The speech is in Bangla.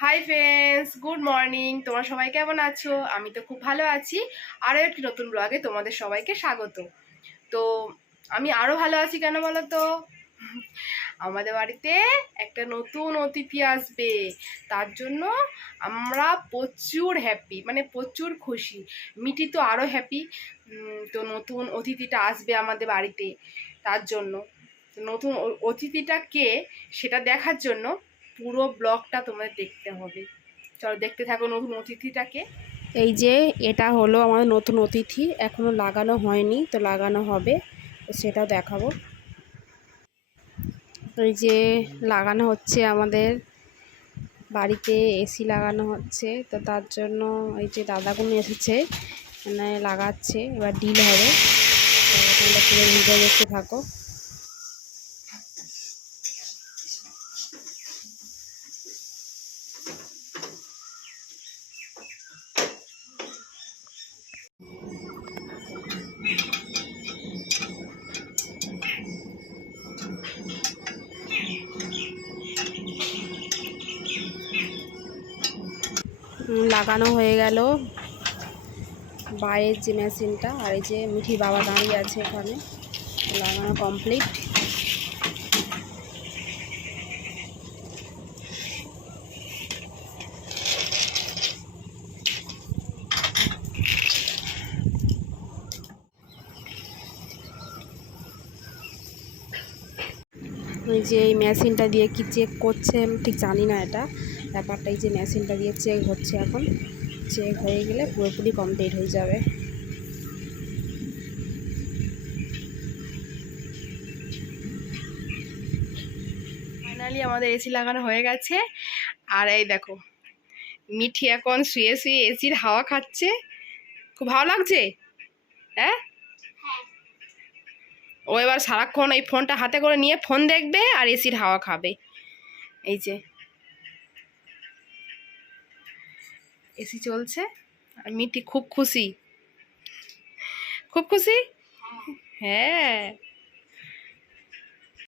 হাই ফ্রেন্ডস গুড মর্নিং তোমরা সবাই কেমন আছো? আমি তো খুব ভালো আছি। আরও একটি নতুন ব্লগে তোমাদের সবাইকে স্বাগত। তো আমি আরও ভালো আছি কেন বলো তো আমাদের বাড়িতে একটা নতুন অতিথি আসবে। তার জন্য আমরা প্রচুর হ্যাপি মানে প্রচুর খুশি। মিটি তো আরও হ্যাপি তো নতুন অতিথিটা আসবে আমাদের বাড়িতে তার জন্য। নতুন অতিথিটা কে সেটা দেখার জন্য পুরো ব্লগটা তোমাদের দেখতে হবে। চলো দেখতে থাকো নতুন অতিথিটাকে। এই যে, এটা হলো আমাদের নতুন অতিথি। এখনও লাগানো হয়নি, তো লাগানো হবে। সেটাও দেখাবো। এই যে, লাগানো হচ্ছে আমাদের। বাড়িতে এসি লাগানো হচ্ছে, তো তার জন্য এই যে দাদাগুলো এসেছে মানে লাগাচ্ছে। এবার ডিল হবে। তোমরা পুরো ভিডিও দেখতে থাকো। লাগানো হয়ে গেল বাইরের যে মেশিনটা আর এই যে মিঠি বাবা দাঁড়িয়ে আছে এখানে, লাগানো কমপ্লিট যে এই মেশিনটা দিয়ে কি চেক করছে ঠিক জানি না এটা। ব্যাপারটা এই যে মেশিনটা দিয়ে চেক হচ্ছে এখন চেক হয়ে গেলে পুরোপুরি কমপ্লিট হয়ে যাবে। ফাইনালি আমাদের এসি লাগানো হয়ে গেছে। আর এই দেখো মিঠি এখন শুয়ে শুয়ে এসির হাওয়া খাচ্ছে। খুব ভালো লাগছে? হ্যাঁ? ও এবার সারাক্ষণ এই ফোনটা হাতে করে নিয়ে ফোন দেখবে আর এসির হাওয়া খাবে। এই যে এসি চলছে। আর মিঠি খুব খুশি। খুব খুশি? হ্যাঁ।